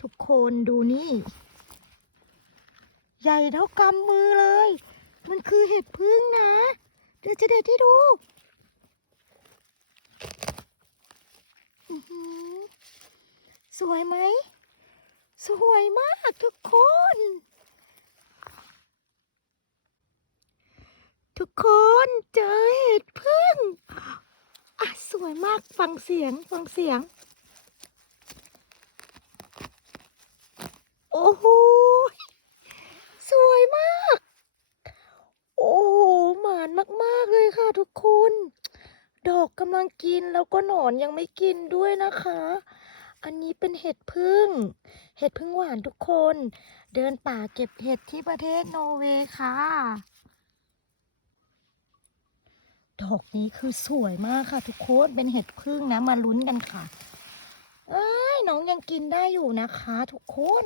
ทุกคนดูนี่ ใหญ่เท่ากำมือเลย มันคือเห็ดพึ่งนะ เดี๋ยวจะเด็ดให้ดูสวยไหม สวยมากทุกคน ทุกคนเจอเห็ดพึ่งอะสวยมากฟังเสียงฟังเสียง อ้โหสวยมาก โอ้โหหมานมากๆเลยค่ะทุกคน ดอกกำลังกินแล้วก็หนอนยังไม่กินด้วยนะคะ อันนี้เป็นเห็ดพึ่ง เห็ดพึ่งหวานทุกคน เดินป่าเก็บเห็ดที่ประเทศนอร์เวย์ค่ะ ดอกนี้คือสวยมากค่ะทุกคน เป็นเห็ดพึ่งนะมาลุ้นกันค่ะ เอ้ยน้องยังกินได้อยู่นะคะ ทุกคน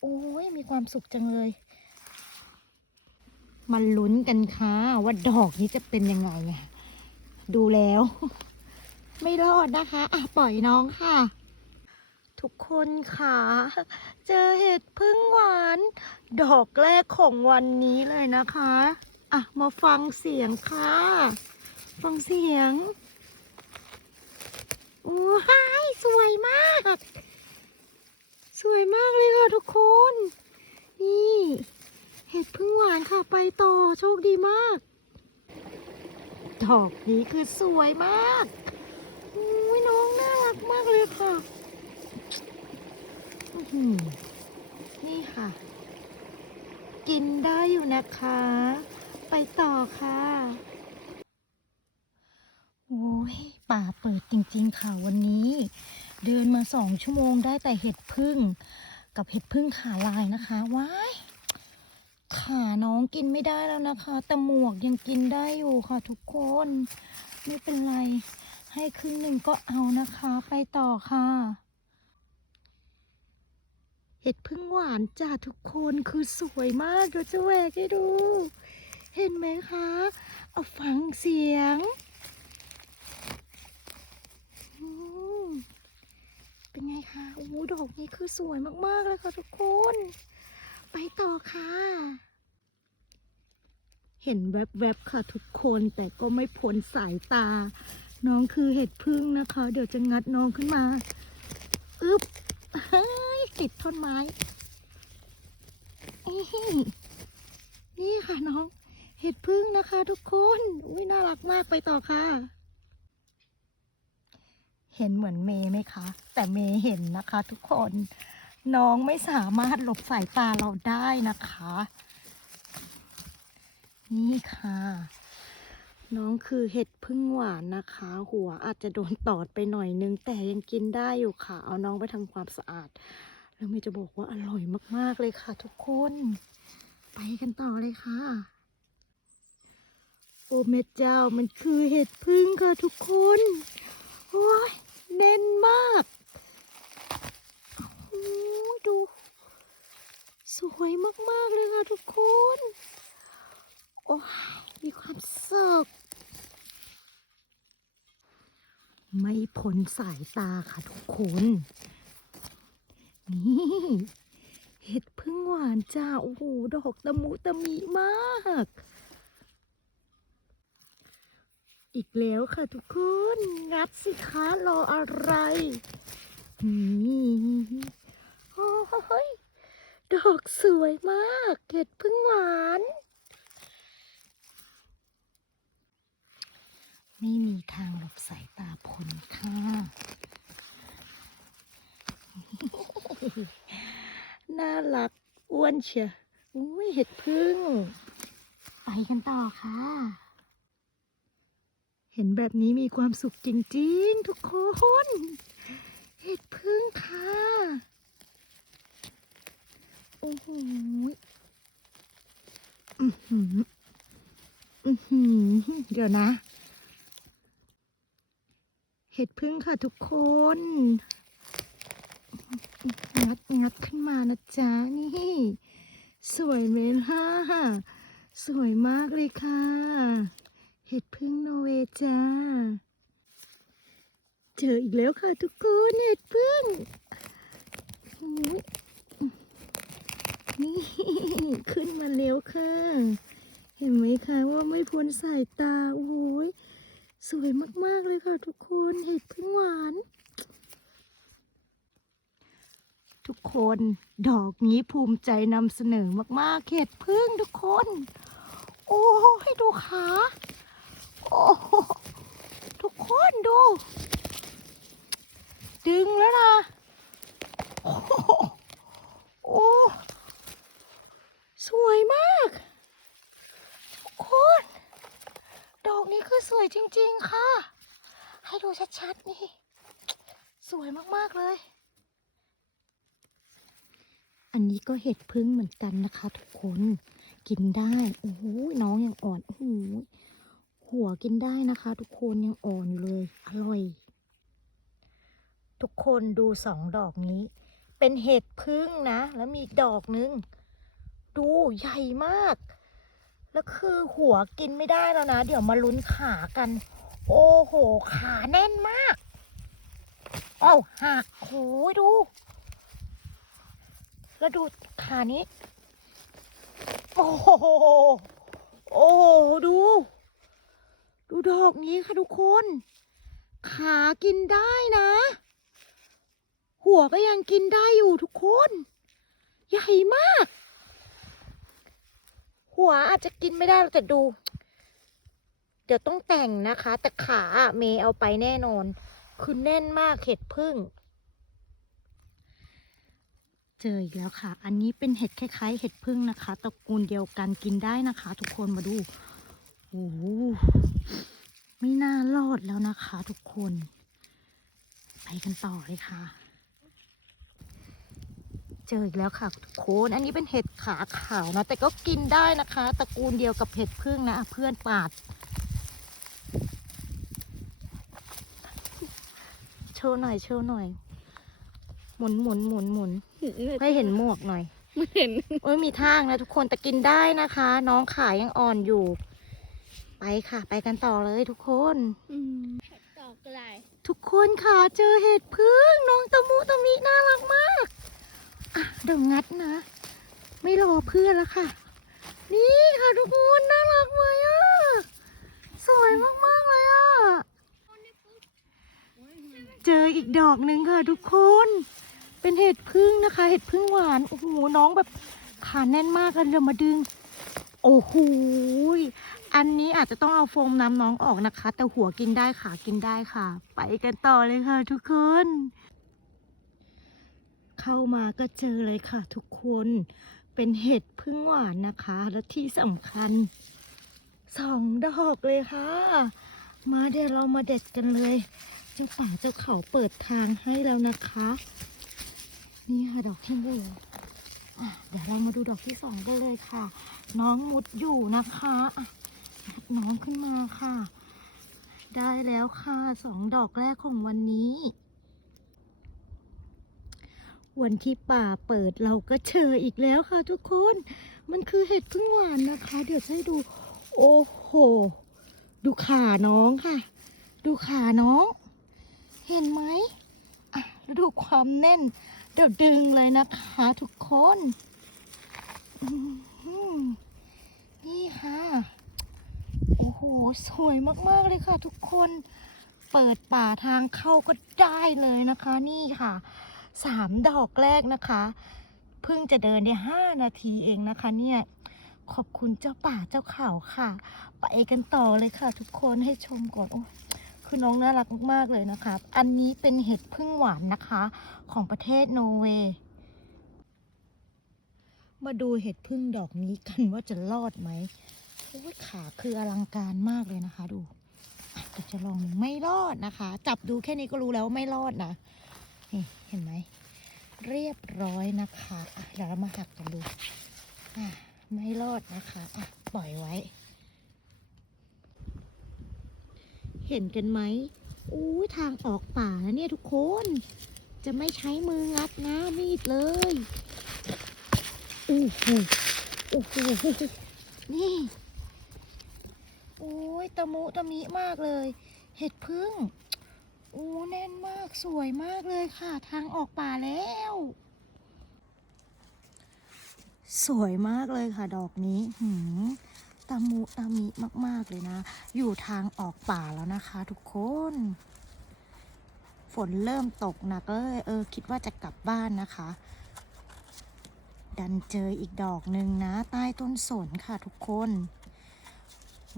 โอ้ยมีความสุขจังเลย มาลุ้นกันค่ะ ว่าดอกนี้จะเป็นยังไงดูแล้ว ไม่รอดนะคะอะปล่อยน้องค่ะ ทุกคนค่ะ เจอเห็ดพึ่งหวาน ดอกแรกของวันนี้เลยนะคะอะมาฟังเสียงค่ะ ฟังเสียงโอ้ย สวยมาก สวยมากเลยค่ะทุกคน นี่ เห็ดพึ่งหวานค่ะไปต่อโชคดีมาก ดอกนี้คือสวยมากโอ้ยน้องน่ารักมากเลยค่ะนี่ค่ะ กินได้อยู่นะคะ ไปต่อค่ะโอ้ยป่าเปิดจริง ๆ ค่ะวันนี้ สองชั่วโมงได้แต่เห็ดพึ่งกับเห็ดพึ่งขาลายนะคะว้ายขาน้องกินไม่ได้แล้วนะคะแต่หมวกยังกินได้อยู่ค่ะทุกคน ไม่เป็นไร ให้ครึ่งหนึ่งก็เอานะคะ ไปต่อค่ะ เห็ดพึ่งหวานจ้าทุกคนคือสวยมากเดี๋ยวจะแหวกให้ดู เห็นไหมคะ เอาฟังเสียง อืมเป็นไงคะโอ้โหดอกนี้ คือสวยมากๆเลยค่ะทุกคน ไปต่อค่ะ เห็นแวบๆค่ะทุกคนแต่ก็ไม่พ้นสายตา น้องคือเห็ดพึ่งนะคะ เดี๋ยวจะงัดน้องขึ้นมาอึ๊บเฮ้ยติดท่อนไม้นี่ค่ะน้อง เห็ดพึ่งนะคะทุกคน อุ้ยน่ารักมากไปต่อค่ะ เห็นเหมือนเมย์ไหมคะ แต่เมย์เห็นนะคะทุกคน น้องไม่สามารถหลบสายตาเราได้นะคะ นี่ค่ะ น้องคือเห็ดพึ่งหวานนะคะ หัวอาจจะโดนตอดไปหน่อยนึง แต่ยังกินได้อยู่ค่ะ เอาน้องไปทำความสะอาด แล้วเมย์จะบอกว่าอร่อยมากๆเลยค่ะ ทุกคน ไปกันต่อเลยค่ะโอ้แม่เจ้ามันคือเห็ดพึ่งค่ะทุกคนว้ย แน่นมากโอ้ดู สวยมาก ๆ เลยค่ะทุกคน โอ้ยมีความสุขไม่พ้นสายตาค่ะทุกคน นี่ เห็ดพึ่งหวานจ้า โอ้โห ดอกตะมุตะมิมาก อีกแล้วค่ะทุกคน งัดสิคะรออะไรนี่โอ้ยดอกสวยมากเห็ดพึ่งหวาน ไม่มีทางหลบสายตาพลค่ะ น่ารักอ้วนเชียอุ้ยเห็ดพึ่ง ไปกันต่อค่ะ เห็นแบบนี้มีความสุขจริงๆ ทุกคนเห็ดพึ่งค่ะ โอ้โหอือหืออือหือเดี๋ยวนะ เห็ดพึ่งค่ะทุกคน งัดงัดขึ้นมานะจ๊ะ นี่ สวยไหมล่ะ สวยมากเลยค่ะ เห็ดพึ่งโนเวจ้า เจออีกแล้วค่ะทุกคนเห็ดพึ่งนี่ขึ้นมาเร็วค่ะ เห็นไหมคะว่าไม่พ้นสายตา โอ้ยสวยมาก ๆ เลยค่ะทุกคนเห็ดพึ่งหวาน ทุกคนดอกนี้ภูมิใจนำเสนอมาก ๆ เห็ดพึ่งทุกคน โอ้ให้ดูขา โอ้โหทุกคนดู ดึงแล้วนะโอ้โหโอ้สวยมาก ทุกคน ดอกนี้คือสวยจริงๆค่ะ ให้ดูชัดๆนี่ สวยมากๆเลย อันนี้ก็เห็ดพึ่งเหมือนกันนะคะ ทุกคน กินได้ โอ้โหน้องยังอ่อน โอ้โห หัวกินได้นะคะ ทุกคนยังอ่อนอยู่เลย อร่อย ทุกคนดูสองดอกนี้ เป็นเห็ดพึ่งนะ แล้วมีดอกนึง ดูใหญ่มาก แล้วคือหัวกินไม่ได้แล้วนะ เดี๋ยวมาลุ้นขากัน โอ้โห ขาแน่นมากเอ้าหักโอ้ดู แล้วดูขานี้ โอ้โห โอ้โหดู ดูดอกนี้ค่ะทุกคน ขากินได้นะ หัวก็ยังกินได้อยู่ทุกคน ใหญ่มาก หัวอาจจะกินไม่ได้เราแต่ดู เดี๋ยวต้องแต่งนะคะ แต่ขาเมย์เอาไปแน่นอน คือแน่นมากเห็ดพึ่ง เจออีกแล้วค่ะ อันนี้เป็นเห็ดคล้ายๆ เห็ดพึ่งนะคะตระกูลเดียวกันกินได้นะคะ ทุกคนมาดู โอ้โหไม่น่ารอดแล้วนะคะทุกคน ไปกันต่อเลยค่ะ เจออีกแล้วค่ะทุกคนอันนี้เป็นเห็ดขาขาวนะ แต่ก็กินได้นะคะ ตระกูลเดียวกับเห็ดพึ่งนะอะเพื่อนปาด โชว์หน่อยโชว์หน่อย หมุนหมุนหมุนหมุนให้เห็นหมวกหน่อยไม่เห็นเอ้ยมีทางนะทุกคนแต่กินได้นะคะ น้องขายังอ่อนอยู่ ไปค่ะ ไปกันต่อเลยทุกคนดอกกระไรทุกคนค่ะเจอเห็ดพึ่งน้องตะมุตะมิน่ารักมากอะเดี๋ยวงัดนะ ไม่รอเพื่อนแล้วค่ะ นี่ค่ะทุกคนน่ารักไหมอะสวยมากๆเลยอะเจออีกดอกหนึ่งค่ะทุกคน เป็นเห็ดพึ่งนะคะ เห็ดพึ่งหวานโอ้โหน้องแบบขาแน่นมากเลยเดี๋ยวมาดึง โอ้โหอันนี้อาจจะต้องเอาโฟมน้ำน้องออกนะคะ แต่หัวกินได้ขากินได้ค่ะ ไปกันต่อเลยค่ะทุกคน เข้ามาก็เจอเลยค่ะ ทุกคน เป็นเห็ดพึ่งหวานนะคะ และที่สำคัญสองดอกเลยค่ะ มาเดี๋ยวเรามาเด็ดกันเลย เจ้าป่าเจ้าเขาเปิดทางให้แล้วนะคะ นี่ค่ะดอกที่หนึ่ง เดี๋ยวเรามาดูดอกที่สองกันเลยค่ะ น้องมุดอยู่นะคะน้องขึ้นมาค่ะ ได้แล้วค่ะสองดอกแรกของวันนี้ วันที่ป่าเปิดเราก็เจออีกแล้วค่ะทุกคน มันคือเห็ดพึ่งหวานนะคะ เดี๋ยวให้ดู โอ้โห ดูขาน้องค่ะ ดูขาน้อง เห็นไหมดูความแน่น เดี๋ยวดึงเลยนะคะทุกคนนี่ค่ะ โอ้โห สวยมาก ๆ เลยค่ะทุกคนเปิดป่าทางเข้าก็ได้เลยนะคะนี่ค่ะสามดอกแรกนะคะเพิ่งจะเดินได้ห้านาทีเองนะคะเนี่ยขอบคุณเจ้าป่าเจ้าเขาค่ะ ไปกันต่อเลยค่ะทุกคนให้ชมก่อนโอ้ คือน้องน่ารักมากๆเลยนะคะอันนี้เป็นเห็ดพึ่งหวานนะคะ ของประเทศโนเวย์ มาดูเห็ดพึ่งดอกนี้กันว่าจะรอดไหมโอ้ยขาคืออลังการมากเลยนะคะ ดูอะจะลองไม่รอดนะคะ จับดูแค่นี้ก็รู้แล้วว่าไม่รอดนะนี่เห็นไหม เรียบร้อยนะคะ เดี๋ยวเรามาหักกันดู ไม่รอดนะคะะปล่อยไว้ เห็นกันไหมอู้ทางออกป่าเนี่ยทุกคน จะไม่ใช้มืองัดนะมีดเลยโอ้โหโอ้โหนี่โอ้ยตะมุตะมิมากเลย เห็ดพึ่งโอ้แน่นมากสวยมากเลยค่ะ ทางออกป่าแล้ว สวยมากเลยค่ะดอกนี้หืม ตามุตามิมาก ๆ เลยนะ อยู่ทางออกป่าแล้วนะคะทุกคน ฝนเริ่มตกหนักก็เลยเออ คิดว่าจะกลับบ้านนะคะ ดันเจออีกดอกหนึ่งนะ ใต้ต้นสนค่ะทุกคน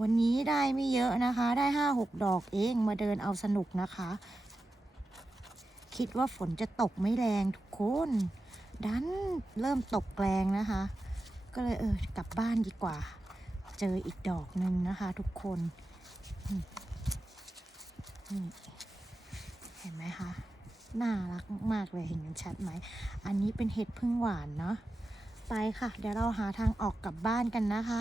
วันนี้ได้ไม่เยอะนะคะ ได้ห้าหกดอกเองมาเดินเอาสนุกนะคะ คิดว่าฝนจะตกไม่แรงทุกคน ดันเริ่มตกแรงนะคะ ก็เลยเออกลับบ้านดีกว่า เจออีกดอกหนึ่งนะคะทุกคนนี่เห็นไหมคะน่ารักมากเลยเห็นกันชัดไหม อันนี้เป็นเห็ดพึ่งหวานเนาะไปค่ะ เดี๋ยวเราหาทางออกกลับบ้านกันนะคะ